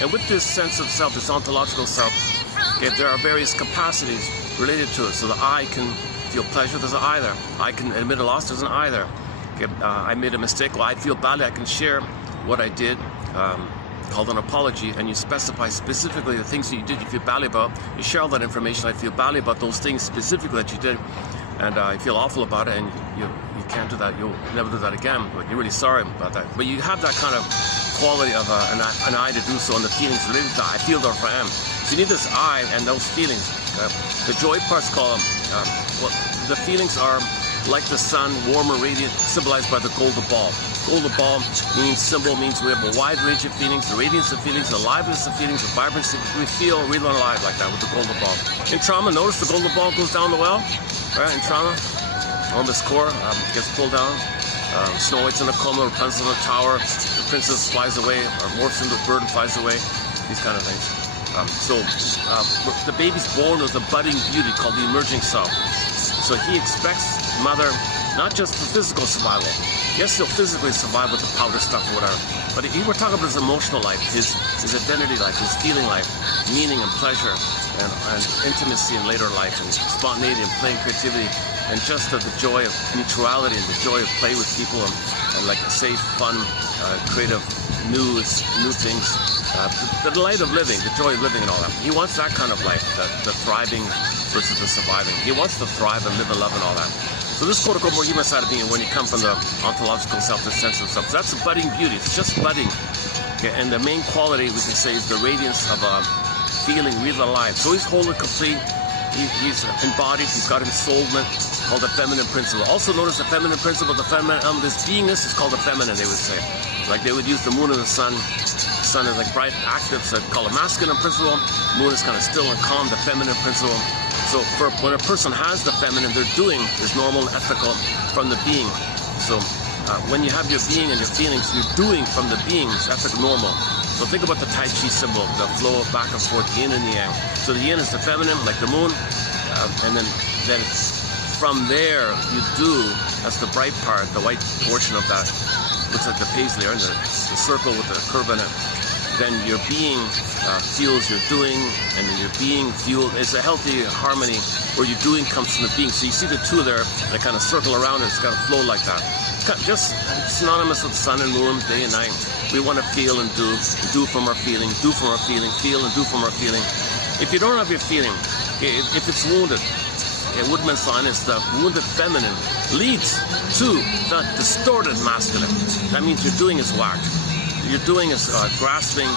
And with this sense of self, this ontological self, okay, there are various capacities related to it. So the I can feel pleasure, there's an I there. I can admit a loss, there's an I there. Okay, I made a mistake, well, I feel badly, I can share what I did, called an apology, and you specify specifically the things that you did you feel badly about. You share all that information, I feel badly about those things specifically that you did, and I feel awful about it, and you can't do that, you'll never do that again, but you're really sorry about that. But you have that kind of quality of an I to do so, and the feelings related to that. I feel therefore I am. So you need this I and those feelings. The joy parts call them, well, the feelings are like the sun, warm or radiant, symbolized by the golden ball. Golden ball means we have a wide range of feelings, the radiance of feelings, the aliveness of feelings, the vibrancy. We feel really alive like that with the golden ball. In trauma, notice the golden ball goes down the well, right? In trauma, on this core, gets pulled down. Snow White's in a coma, Rapunzel's in a tower, the princess flies away, or morphs into a bird and flies away, these kind of things. The baby's born with a budding beauty called the emerging self. So he expects mother not just for physical survival. Yes, he'll physically survive with the powder stuff or whatever, but we're talking about his emotional life, his identity life, his feeling life, meaning and pleasure, and intimacy in later life, and spontaneity and play and creativity, and just the joy of mutuality and the joy of play with people, and like safe, fun, creative, new things, the delight of living, the joy of living and all that. He wants that kind of life, the thriving versus the surviving. He wants to thrive and live and love and all that. So this quote-unquote more human side of being, when you come from the ontological self, the sense of self, so that's a budding beauty. It's just budding. Okay? And the main quality, we can say, is the radiance of feeling really alive. So he's whole and complete. He's embodied. He's got ensoulment, called the feminine principle. Also known as the feminine principle, the feminine element. This beingness is called the feminine, they would say. Like they would use the moon and the sun. The sun is like bright, active, so they call it masculine principle. The moon is kind of still and calm, the feminine principle. So when a person has the feminine, their doing is normal and ethical from the being. So when you have your being and your feelings, your doing from the being is ethical, normal. So think about the Tai Chi symbol, the flow of back and forth, yin and the yang. So the yin is the feminine, like the moon, and then from there you do, that's the bright part, the white portion of that, looks like the paisley, or the circle with the curve in it. Then your being fuels your doing, and then your being fuels. It's a healthy harmony where your doing comes from the being. So you see the two there, they kind of circle around it, it's got to flow like that. Just synonymous with sun and moon, day and night. We want to feel and do from our feeling, do from our feeling, feel and do from our feeling. If you don't have your feeling, if it's wounded, Woodman's sign is the wounded feminine leads to the distorted masculine. That means your doing is whacked. Your doing is grasping,